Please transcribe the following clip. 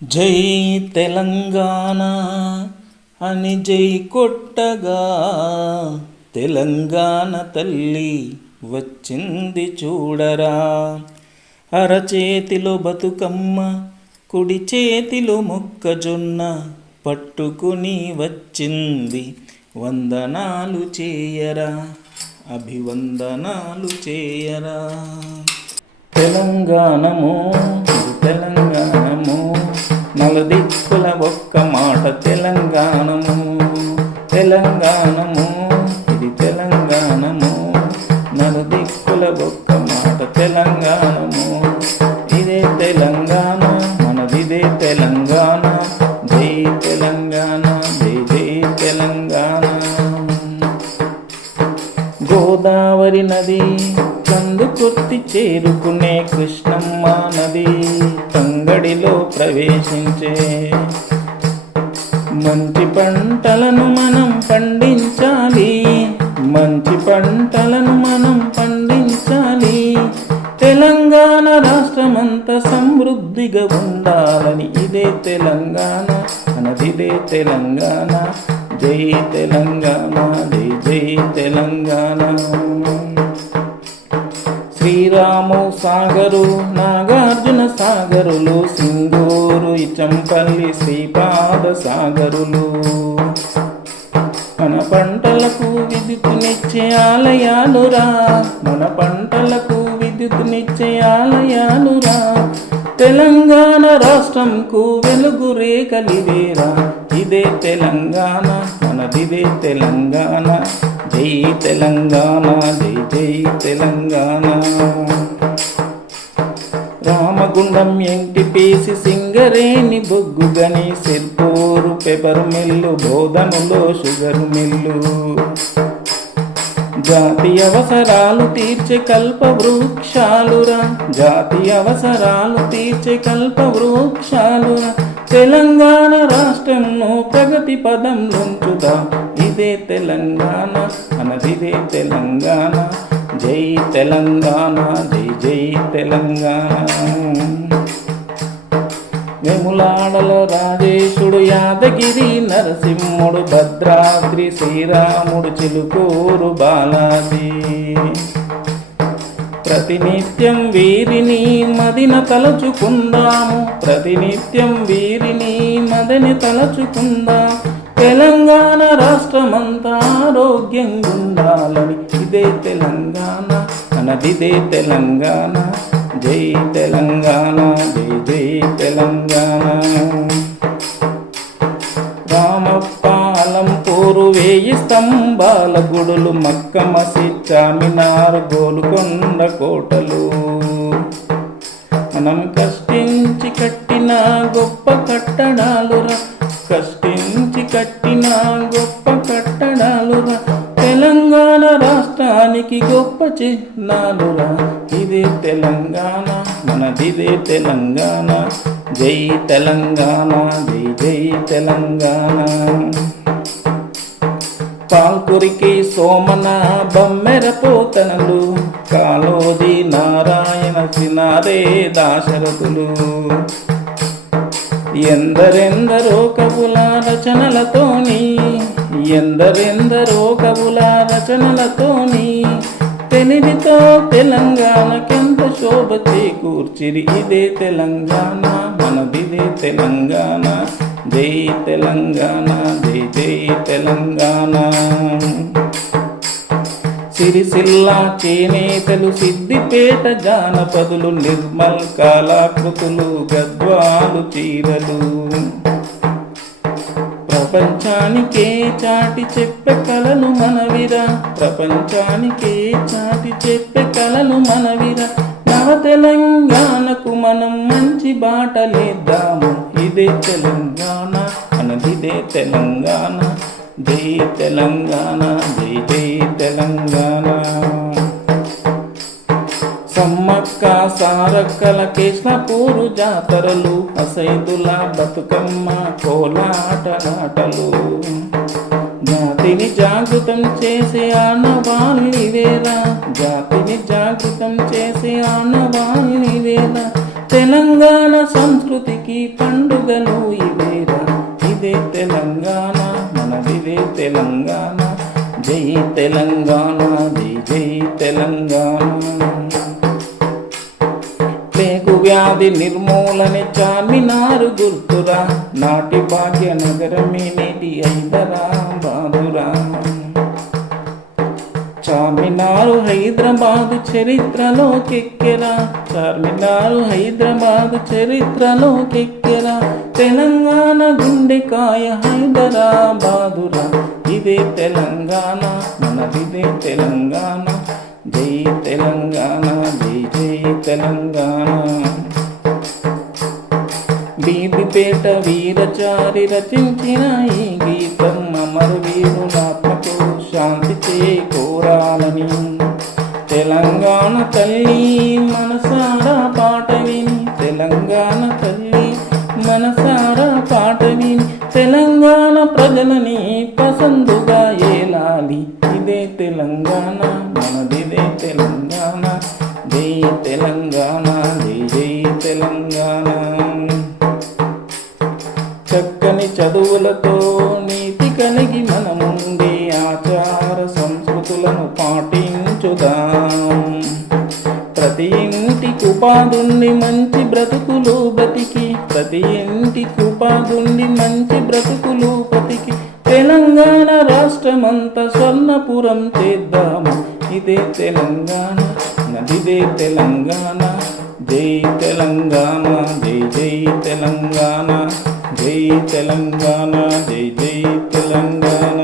జై తెలంగాణ అని జై కొట్టగా తెలంగాణ తల్లి వచ్చింది చూడరా. అరచేతిలో బతుకమ్మ, కుడి చేతిలో మొక్కజొన్న పట్టుకుని వచ్చింది. వందనాలు చేయరా, అభివందనాలు చేయరా. తెలంగాణము తెలంగాణము, నలుదిక్కుల ఒక్క మాట తెలంగాణము. తెలంగాణము ఇది తెలంగాణము, నలుదిక్కుల ఒక్క మాట తెలంగాణము. ఇదే తెలంగాణ, మనదిదే తెలంగాణ. జై తెలంగాణ, జై జై తెలంగాణ. గోదావరి నది కందుకొర్తి చేరుకునే కృష్ణమ్మ నది తంగడిలో ప్రవేశించే. మంచి పంటలను మనం పండించాలి, మంచి పంటలను మనం పండించాలి. తెలంగాణ రాష్ట్రమంతా సమృద్ధిగా ఉండాలని ఇదే తెలంగాణ, మనదిదే తెలంగాణ. జై తెలంగాణ, జై జై తెలంగాణ. శ్రీరాము సాగరు, నాగార్జున సాగరులు, సింగూరు, ఇచంపల్లి, శ్రీపాద సాగరులు మన పంటలకు విద్యుత్తునిచ్చే ఆలయాలురా, మన పంటలకు విద్యుత్తునిచ్చే ఆలయాలురా. తెలంగాణ రాష్ట్రంకు వెలుగు రేఖలివేరా. ఇదే తెలంగాణ, మనదిదే తెలంగాణ. జై తెలంగాణ, జై జై తెలంగాణ. రామగుండం, ఎంటిపేసి, సింగరేణి, బొగ్గుగని, సిర్పూరు, పెపర్ మిల్లు, బోధనులో షుగర్ మిల్లు. జాతి అవసరాలు తీర్చే కల్ప వృక్షాలురా, జాతి అవసరాలు తీర్చే కల్ప వృక్షాలురా. తెలంగాణ రాష్ట్రంను ప్రగతి పదం నుంచుదా. ఇదే తెలంగాణ, మనదిదే తెలంగాణ. జై తెలంగాణ, జై జై తెలంగాణ. వేములాడల రాజేశుడు, యాదగిరి నరసింహుడు, భద్రాద్రి శ్రీరాముడు, చిలుకూరు బాలాజీ. ప్రతినిత్యం వీరిని మదిన తలచుకుందాము, ప్రతినిత్యం వీరిని మదని తలచుకుందాం. తెలంగాణ రాష్ట్రమంతా ఆరోగ్యంగా ఉండాలని ఇదే తెలంగాణ, మనదిదే తెలంగాణ. జై తెలంగాణ, జై జై తెలంగాణ. రామపాలంపూరు, 1000 స్తంభాల గుడులు, మక్క మసీద్, చార్మినార్, గోల్కొండ కోటలు మనం కష్టించి కట్టిన గొప్ప కట్టడాలురా, కష్టించి కట్టిన గొప్ప కట్టడాలురా. తెలంగాణ రాష్ట్రానికి గొప్ప చిహ్నాలురా. ఇదే తెలంగాణ, మనదిదే తెలంగాణ. జై తెలంగాణ, జై జై తెలంగాణ. పాల్కురికి సోమన, బమ్మెర పోతనలు, కాలోది నారాయణ, సినారే దాశరథులు. ఎందరెందరో కవుల రచనలతోని, ఎందరెందరో కవుల రచనలతోని తెలివితో తెలంగాణకెంత శోభ చేకూర్చిరి. ఇదే తెలంగాణ, మనదిదే తెలంగాణ. జై తెలంగాణ, జై జై తెలంగాణ. సిరిసిల్ల చేనేతలు, సిద్దిపేట జానపదులు, నిర్మల్ కళాకృతులు, గద్వాలు చీరలు. ప్రపంచానికే చాటి చెప్పే కళలు మనవిరా, ప్రపంచానికే చాటి చెప్పే కళలు మనవిరా. నవ తెలంగాణకు మనం మంచి బాటలేద్దాము. ఇదే తెలంగాణ, మనదిదే తెలంగాణ. జై తెలంగాణ, జై జై తెలంగాణ. సమ్మక్క సారక్కల కృష్ణపూరు జాతరలు, అసైదుల బతుకమ్మ కోలాటలాటలు. జాతిని జాగృతం చేసే ఆనవాళ్ళివేరా, జాతిని జాగృతం చేసే ఆనవాళ్ళివేరా. తెలంగాణ సంస్కృతికి పండుగలు ఇవేరా, ఇదే తెలంగాణ మనదిదే తెలంగాణ. జై తెలంగాణ, జై జై తెలంగాణ. ప్లేగు వ్యాధి నిర్మూలన చార్మినారు గుర్తురా, నాటి భాగ్యనగరమే నేటి హైదరాబాదురా. చార్మినారు హైదరాబాదు చరిత్రలోకెక్కెరా, చార్మినారు హైదరాబాదు చరిత్రలోకెక్కెరా. తెలంగాణ గుండెకాయ హైదరాబాదురా, ఇదే తెలంగాణ మనదిదే తెలంగాణ. జై తెలంగాణ, జై జై తెలంగాణ. బీబీపేట వీరచారి రచించిన ఈ గీతం అమరవీరులాత్మకు శాంతి చేకూరాలని. తెలంగాణ తల్లి మనసారా పాట విని, తెలంగాణ తల్లి మనసారా పాట విని, తెలంగాణ ప్రజలని పసందుగా ఏలాలి. ఇదే తెలంగాణ మనదిదే తెలంగాణ. జై తెలంగాణ, జై జై తెలంగాణ. చక్కని చదువులతో నీతి కలిగి మనముండే ఆచార సంస్కృతులను పాటించుదాం. ప్రతి ఇంటికి ఉపాధుండి మంచి బ్రతుకులు బతికి, ప్రతి ఇంటికి ఉపాధుండి మంచి బ్రతుకులు బతికి, తెలంగాణ రాష్ట్రమంతా స్వర్ణపురం చేద్దాము. ఇదే తెలంగాణ నదిదే తెలంగాణ. జై తెలంగాణ, జై జై తెలంగాణ. జై తెలంగాణ, జై జై తెలంగాణ.